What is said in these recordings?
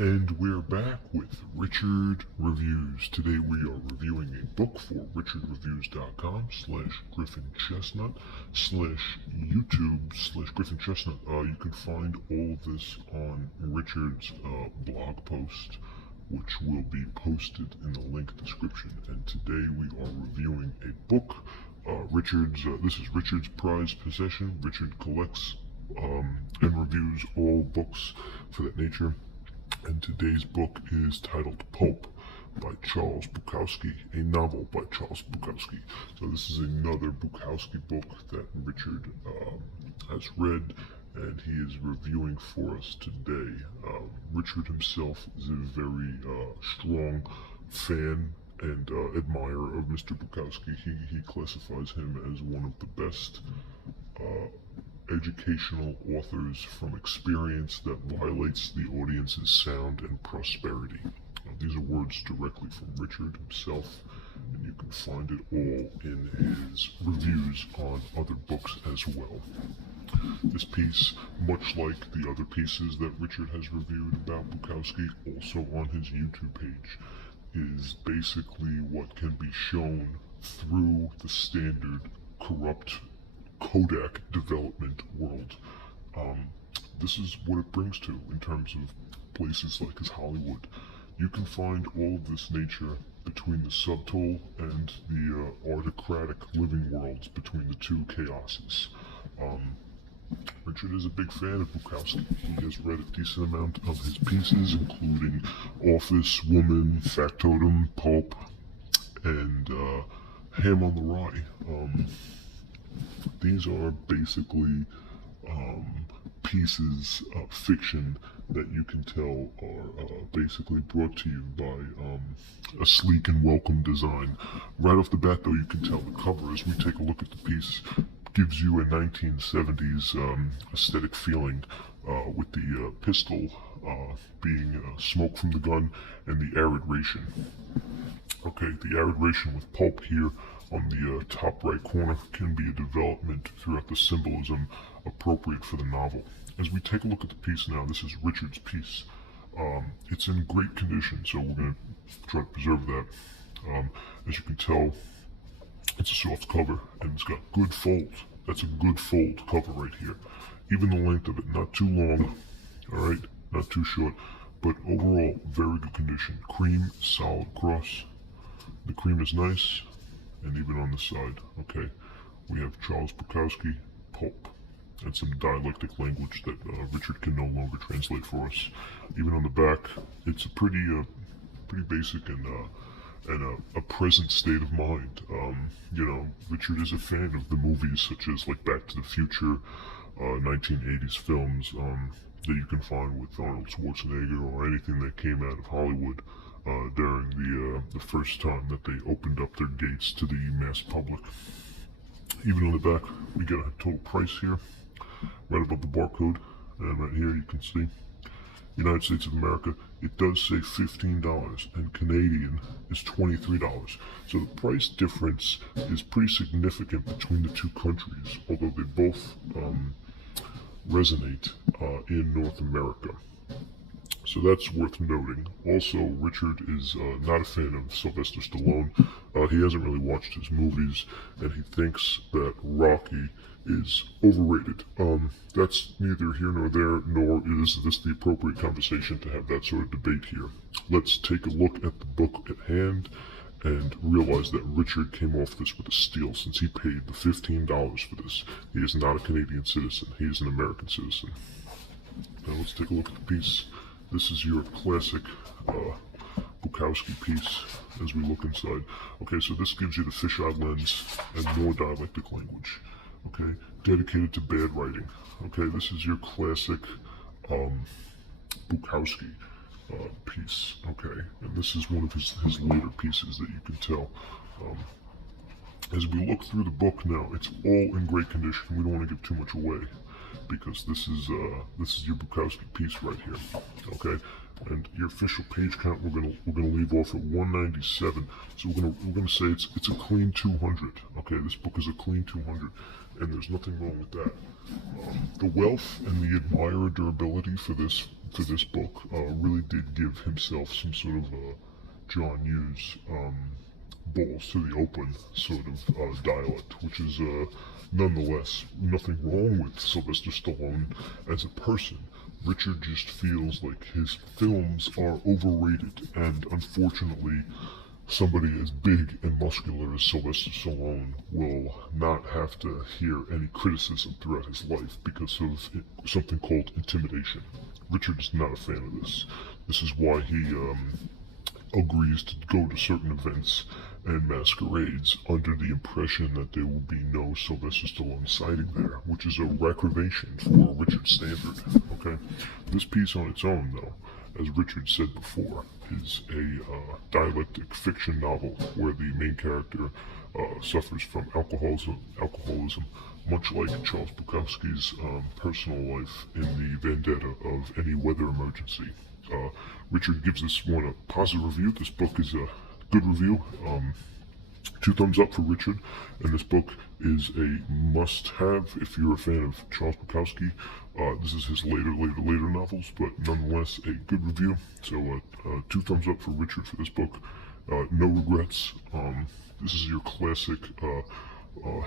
And we're back with Richard Reviews. Today we are reviewing a book for richardreviews.com/griffinchestnut/YouTube/griffinchestnut. You can find all of this on Richard's blog post, which will be posted in the link description. And today we are reviewing a book. This is Richard's prized possession. Richard collects and reviews all books for that nature. And today's book is titled Pulp by Charles Bukowski, a novel by Charles Bukowski. So this is another Bukowski book that Richard has read, and he is reviewing for us today. Richard himself is a very strong fan and admirer of Mr. Bukowski. He classifies him as one of the best educational authors from experience that violates the audience's sound and prosperity. These are words directly from Richard himself, and you can find it all in his reviews on other books as well. This piece, much like the other pieces that Richard has reviewed about Bukowski, also on his YouTube page, is basically what can be shown through the standard corrupt Kodak development world. This is what it brings to in terms of places like his Hollywood. You can find all of this nature between the subtle and the autocratic living worlds, between the two chaoses. Richard is a big fan of Bukowski. He has read a decent amount of his pieces, including Office, Woman, Factotum, Pulp, and Ham on the Rye. These are basically pieces of fiction that you can tell are basically brought to you by a sleek and welcome design. Right off the bat, though, you can tell the cover, as we take a look at the piece, gives you a 1970s aesthetic feeling, with the pistol being smoke from the gun and the aeration. Okay, the aeration with Pulp here on the top right corner can be a development throughout the symbolism appropriate for the novel. As we take a look at the piece now, this is Richard's piece. It's in great condition, so we're going to try to preserve that. As you can tell, it's a soft cover, and it's got good fold. That's a good fold cover right here. Even the length of it, not too long, alright, not too short, but overall, very good condition. Cream, solid cross. The cream is nice, and even on the side. Okay, we have Charles Bukowski, Pulp, and some dialectic language that Richard can no longer translate for us. Even on the back, it's a pretty basic and a present state of mind. Richard is a fan of the movies such as like Back to the Future, 1980s films that you can find with Arnold Schwarzenegger, or anything that came out of Hollywood during the first time that they opened up their gates to the mass public. Even on the back, we get a total price here, right above the barcode, and right here you can see United States of America. It does say $15, and Canadian is $23. So the price difference is pretty significant between the two countries, although they both resonate in North America. So that's worth noting. Also, Richard is not a fan of Sylvester Stallone. He hasn't really watched his movies, and he thinks that Rocky is overrated. That's neither here nor there, nor is this the appropriate conversation to have that sort of debate here. Let's take a look at the book at hand and realize that Richard came off this with a steal, since he paid the $15 for this. He is not a Canadian citizen. He is an American citizen. Now let's take a look at the piece. This is your classic Bukowski piece as we look inside. Okay, so this gives you the fisheye lens and more dialectic language. Okay, dedicated to bad writing. Okay, this is your classic Bukowski piece. Okay, and this is one of his later pieces that you can tell. As we look through the book now, it's all in great condition. We don't want to give too much away, because this is your Bukowski piece right here. Okay, and your official page count we're gonna leave off at 197. So we're gonna say it's a clean 200. Okay, this book is a clean 200, and there's nothing wrong with that. The wealth and the admirer durability for this book really did give himself some sort of John Hughes balls to the open sort of dialect, which is nonetheless nothing wrong with Sylvester Stallone as a person. Richard just feels like his films are overrated, and unfortunately, somebody as big and muscular as Sylvester Stallone will not have to hear any criticism throughout his life because of something called intimidation. Richard is not a fan of this. This is why he agrees to go to certain events and masquerades under the impression that there will be no Sylvester Stallone sighting there, which is a reclamation for Richard standard. Okay, this piece on its own, though, as Richard said before, is a dialectic fiction novel where the main character suffers from alcoholism, much like Charles Bukowski's personal life in the vendetta of any weather emergency. Richard gives this one a positive review. This book is a good review. 2 thumbs up for Richard, and this book is a must-have if you're a fan of Charles Bukowski. This is his later novels, but nonetheless a good review. So 2 thumbs up for Richard for this book. No regrets. This is your classic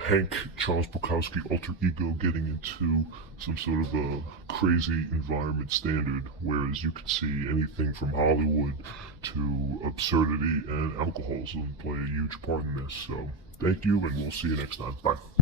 Hank Charles Bukowski alter ego getting into some sort of a crazy environment standard, whereas you could see anything from Hollywood to absurdity and alcoholism play a huge part in this. So thank you, and we'll see you next time. Bye.